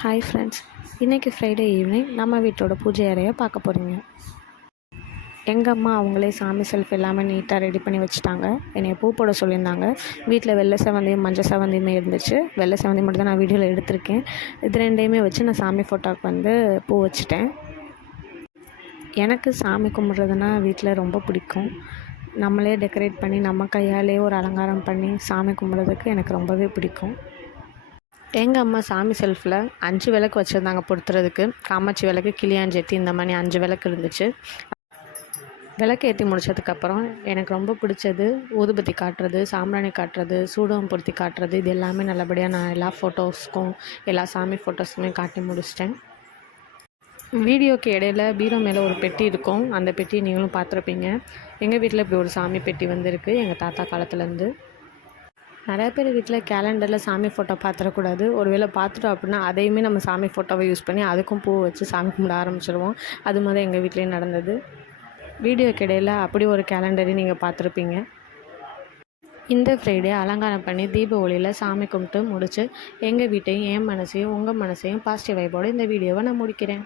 Hi friends இன்றைக்கி Friday evening நம்ம வீட்டோட பூஜை அறையை பார்க்க போகிறீங்க எங்கள் அம்மா அவங்களே சாமி செல்ஃப் எல்லாமே நீட்டாக ரெடி பண்ணி வச்சுட்டாங்க. என்னை பூ போட சொல்லியிருந்தாங்க. வீட்டில் வெள்ளை செவந்தியும் மஞ்சள் செவந்தியுமே இருந்துச்சு. வெள்ளை செவந்தி மட்டும் தான் நான் வீடியோவில் எடுத்திருக்கேன். இது ரெண்டையுமே வச்சு நான் சாமி ஃபோட்டோவுக்கு வந்து பூ வச்சுட்டேன். எனக்கு சாமி கும்பிட்றதுனா வீட்டில் ரொம்ப பிடிக்கும். நம்மளே டெக்கரேட் பண்ணி நம்ம கையாலே ஒரு அலங்காரம் பண்ணி சாமி கும்பிட்றதுக்கு எனக்கு ரொம்பவே பிடிக்கும். எங்கள் அம்மா சாமி செல்ஃபில் அஞ்சு விளக்கு வச்சுருந்தாங்க பொறுத்துறதுக்கு. காமாட்சி விளக்கு கிளியாஞ்செட்டி இந்த மாதிரி அஞ்சு விளக்கு இருந்துச்சு. விளக்கு ஏற்றி முடிச்சதுக்கப்புறம் எனக்கு ரொம்ப பிடிச்சது ஊதுபத்தி காட்டுறது சாம்பிராணி காட்டுறது சூடம் பொருத்தி காட்டுறது. இது எல்லாமே நல்லபடியாக நான் எல்லா ஃபோட்டோஸ்க்கும் எல்லா சாமி ஃபோட்டோஸுமே காட்டி முடிச்சிட்டேன். வீடியோக்கு இடையில பீரோ மேலே ஒரு பெட்டி இருக்கும். அந்த பெட்டி நீங்களும் பார்த்துருப்பீங்க. எங்கள் வீட்டில் இப்படி ஒரு சாமி பெட்டி வந்திருக்கு. எங்கள் தாத்தா காலத்துலேருந்து நிறைய பேர் வீட்டில் கேலண்டரில் சாமி ஃபோட்டோ பார்த்துடக்கூடாது ஒருவேளை பார்த்துட்டோம் அப்படின்னா அதையுமே நம்ம சாமி ஃபோட்டோவை யூஸ் பண்ணி அதுக்கும் பூ வச்சு சாமி கும்பிட ஆரம்பிச்சிருவோம். அது மாதிரி எங்கள் வீட்லேயும் நடந்தது. வீடியோக்கு இடையில் அப்படி ஒரு கேலண்டரையும் நீங்கள் பார்த்துருப்பீங்க இந்த ஃப்ரைடே அலங்காரம் பண்ணி தீப ஒளியில் சாமி கும்பிட்டு முடிச்சு எங்கள் வீட்டையும் என் மனசையும் உங்கள் மனசையும் பாசிட்டிவ் வைப்போடு இந்த வீடியோவை நான் முடிக்கிறேன்.